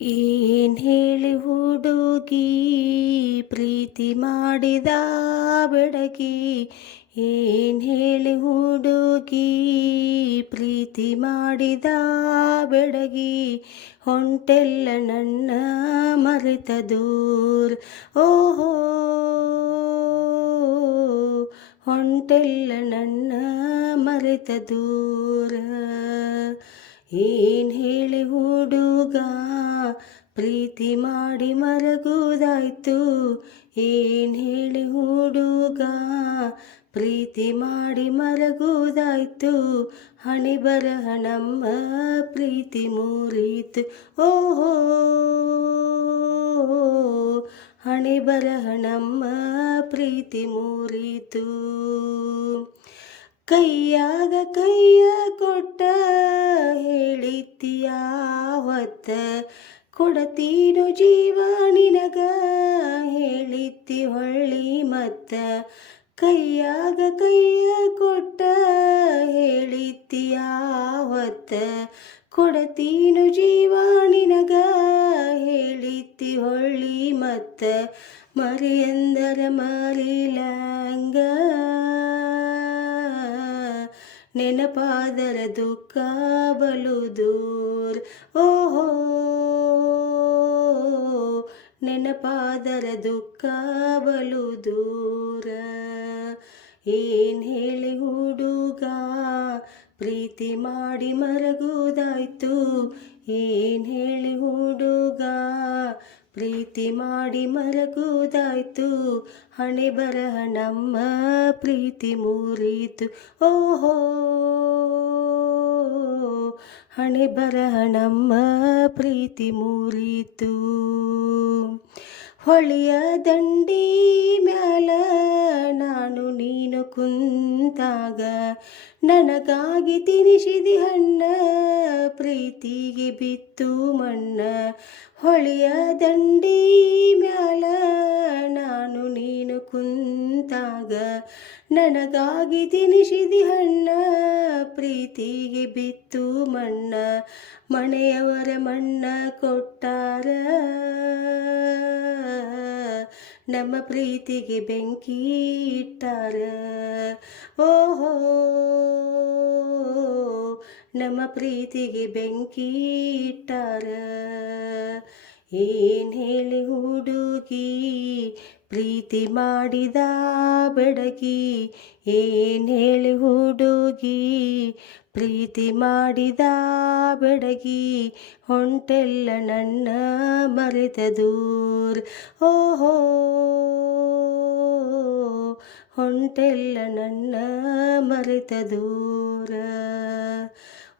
ಏನ್ ಹೇಳಿ ಹುಡುಗಿ ಪ್ರೀತಿ ಮಾಡಿದ ಬೆಡಗಿ. ಏನ್ ಹೇಳಿ ಹುಡುಗಿ ಪ್ರೀತಿ ಮಾಡಿದ ಬೆಡಗಿ. ಹೊಂಟೆಲ್ಲ ನನ್ನ ಮರೆತ ದೂರ. ಓಹೋ ಹೊಂಟೆಲ್ಲ ನನ್ನ ಮರೆತ ದೂರ. ಏನ್ ಹೇಳಿ ಹುಡುಗ ಪ್ರೀತಿ ಮಾಡಿ ಮರಗುವುದಾಯ್ತು. ಏನ್ ಹೇಳಿ ಹುಡುಗ ಪ್ರೀತಿ ಮಾಡಿ ಮರಗುವುದಾಯ್ತು. ಹಣೆ ಬರಹ ನಮ್ಮ ಪ್ರೀತಿ ಮುರಿತು. ಓಹೋ ಹಣೆ ಬರಹ ನಮ್ಮ ಪ್ರೀತಿ ಮುರಿತು. ಕೈಯಾಗ ಕೈಯ ಕೊಟ್ಟ ಹೇಳಿತ್ತಿಯಾವತ್ತ. ಕೊಡತೀನೋ ಜೀವ ನಿನಗ ಹೇಳಿತ್ತಿ ಹೊಳ್ಳಿ ಮತ್ತ. ಕೈಯಾಗ ಕೈಯ ಕೊಟ್ಟ ಹೇಳಿತ್ತಿಯಾವತ್ತ. ಕೊಡತೀನೋ ಜೀವ ನಿನಗ ಹೇಳಿತ್ತಿ ಹೊಳ್ಳಿ ಮತ್ತ. ಮರಿಯಂದರ ಮರಿಲ್ಯಾಂಗ ನೆನಪಾದರ ದುಃಖ ಬಲು ದೂರ. ಓಹೋ ನೆನಪಾದರ ದುಃಖ ಬಲು ದೂರ. ಏನ್ ಹೇಳಿ ಹುಡುಗ ಪ್ರೀತಿ ಮಾಡಿ ಮರಗುವುದಾಯ್ತು. ಏನ್ ಹೇಳಿ ಹುಡುಗ ಪ್ರೀತಿ ಮಾಡಿ ಮರಗುವುದಾಯ್ತು. ಹಣೆ ಬರಹ ನಮ್ಮ ಪ್ರೀತಿ ಮುರಿತು. ಓಹೋ ಹಣೆ ಬರಹ ನಮ್ಮ ಪ್ರೀತಿ ಮುರಿತು. ಹೊಳೆಯ ದಂಡಿ ಮ್ಯಾಲ ನಾನು ನೀನು ಕುಂತಾಗ. ನನಗಾಗಿ ತಿನಿಸಿದಿ ಹಣ್ಣ ಪ್ರೀತಿಗೆ ಬಿತ್ತು ಮಣ್ಣ. ಹೊಳೆಯ ದಂಡಿ ಮ್ಯಾಲ ನಾನು ನೀನು ಕುಂತಾಗ. ನನಗಾಗಿ ತಿನಿಸಿದಿ ಹಣ್ಣ ಪ್ರೀತಿಗೆ ಬಿತ್ತು ಮಣ್ಣ. ಮನೆಯವರ ಮಣ್ಣ ಕೊಟ್ಟಾರ ನಮ್ಮ ಪ್ರೀತಿಗೆ ಬೆಂಕಿ ಇಟ್ಟಾರ. ಓಹೋ ನಮ್ಮ ಪ್ರೀತಿಗೆ ಬೆಂಕಿ ಇಟ್ಟಾರ. ಏನ್ ಹೇಳಿ ಹುಡುಗಿ ಪ್ರೀತಿ ಮಾಡಿದ ಬೆಡಗಿ. ಏನ್ ಹೇಳಿ ಹುಡುಗಿ ಪ್ರೀತಿ ಮಾಡಿದ ಬೆಡಗಿ. ಹೊಂಟೆಲ್ಲ ನನ್ನ ಮರೆತ ದೂರ. ಓಹೋ ಹೊಂಟೆಲ್ಲ ನನ್ನ ಮರೆತ ದೂರ.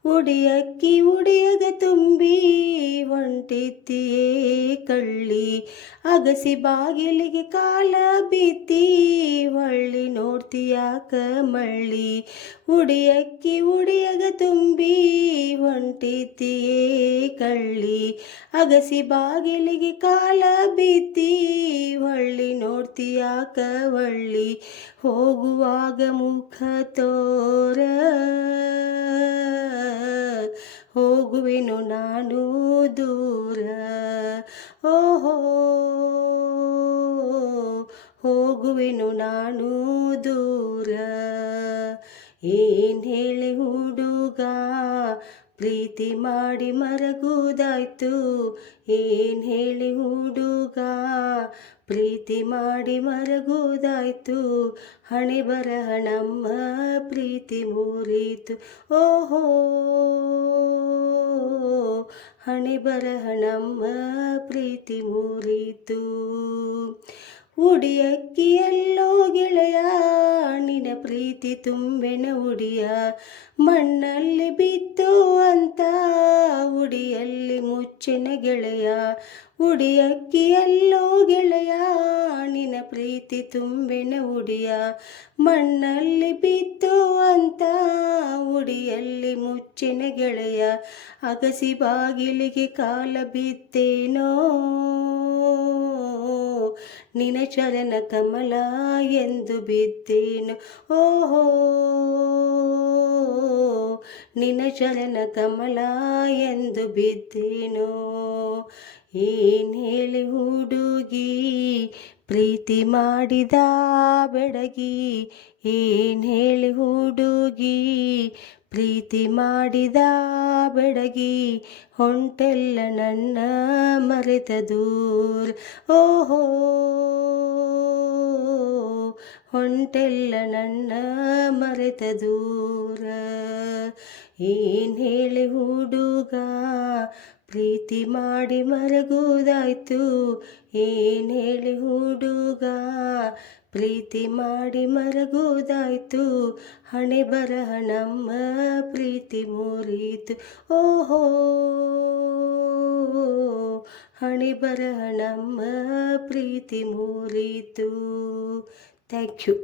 ಉಡಿಯಕ್ಕಿ ಉಡಿಯಗ ತುಂಬಿ ಹೊಂಟಿತ್ತಿಯೇ ಕಳ್ಳಿ. ಅಗಸಿ ಬಾಗಿಲಿಗೆ ಕಾಲ ಬಿತ್ತಿ ಹೊಳ್ಳಿ ನೋಡ್ತೀಯಾಕ ಮಳ್ಳಿ. ಉಡಿಯಕ್ಕಿ ಉಡಿಯಗ ತುಂಬಿ ಹೊಂಟಿತ್ತಿಯೇ ಕಳ್ಳಿ. ಅಗಸಿ ಬಾಗಿಲಿಗೆ ಕಾಲ ಬಿತ್ತಿ ಹೊಳ್ಳಿ ನೋಡ್ತೀಯಾಕ ಹೊಳ್ಳಿ. ಹೋಗುವಾಗ ಮುಖ ತೋರ ಹೋಗುವೆನು ನಾನು ದೂರ. ಓಹೋ ಹೋಗುವೆನು ನಾನು ದೂರ. ಏನ್ ಹೇಳಿ ಹುಡುಗ ಪ್ರೀತಿ ಮಾಡಿ ಮರಗುವುದಾಯ್ತು. ಏನ್ ಹೇಳಿ ಹುಡುಗ ಪ್ರೀತಿ ಮಾಡಿ ಮರಗುವುದಾಯ್ತು. ಹಣೆ ಬರಹ ನಮ್ಮ ಪ್ರೀತಿ ಮುರಿತು. ಓಹೋ ಹಣೆ ಬರಹ ನಮ್ಮ ಪ್ರೀತಿ ಮುರಿತು. ಉಡಿಯಕ್ಕಿ ಎಲ್ಲೋ ಗೆಳೆಯ ನಿನ ಪ್ರೀತಿ ತುಂಬೆನ ಉಡಿಯ. ಮಣ್ಣಲ್ಲಿ ಬಿತ್ತು ಅಂತ ಉಡಿಯಲ್ಲಿ ಮುಚ್ಚೆನ ಗೆಳೆಯ. ಉಡಿಯಕ್ಕಿ ಎಲ್ಲೋ ಗೆಳೆಯ ನಿನ ಪ್ರೀತಿ ತುಂಬೆನ ಉಡಿಯ. ಮಣ್ಣಲ್ಲಿ ಬಿತ್ತು ಅಂತ ಉಡಿಯಲ್ಲಿ ಮುಚ್ಚೆನ ಗೆಳೆಯ. ಅಗಸಿ ಬಾಗಿಲಿಗೆ ಕಾಲ ಬಿತ್ತೇನೋ ನಿನ ಚರಣ ಕಮಲ ಎಂದು ಬಿದ್ದೇನು. ಓಹೋ ನಿನ್ನ ಚಲನ ಕಮಲ ಎಂದು ಬಿದ್ದೇನೋ. ಏನ್ ಹೇಳಿ ಹುಡುಗಿ ಪ್ರೀತಿ ಮಾಡಿದ ಬೆಡಗಿ, ಏನ್ ಹೇಳಿ ಹುಡುಗಿ ಪ್ರೀತಿ ಮಾಡಿದ ಬೆಡಗಿ, ಹೊಂಟೆಲ್ಲ ನನ್ನ ಮರೆತ ದೂರ. ಓಹೋ ಹೊಂಟೆಲ್ಲ ನನ್ನ ಮರೆತ ದೂರ. ಏನ್ ಹೇಳಿ ಹುಡುಗ ಪ್ರೀತಿ ಮಾಡಿ ಮರಗುವುದಾಯ್ತು, ಏನ್ ಹೇಳಿ ಹುಡುಗ ಪ್ರೀತಿ ಮಾಡಿ ಮರಗುವುದಾಯ್ತು, ಹಣೆ ಬರಹ ನಮ್ಮ ಪ್ರೀತಿ ಮುರಿತು. ಓಹೋ ಹಣೆ ಬರಹ ನಮ್ಮ ಪ್ರೀತಿ ಮುರಿತು. Thank you.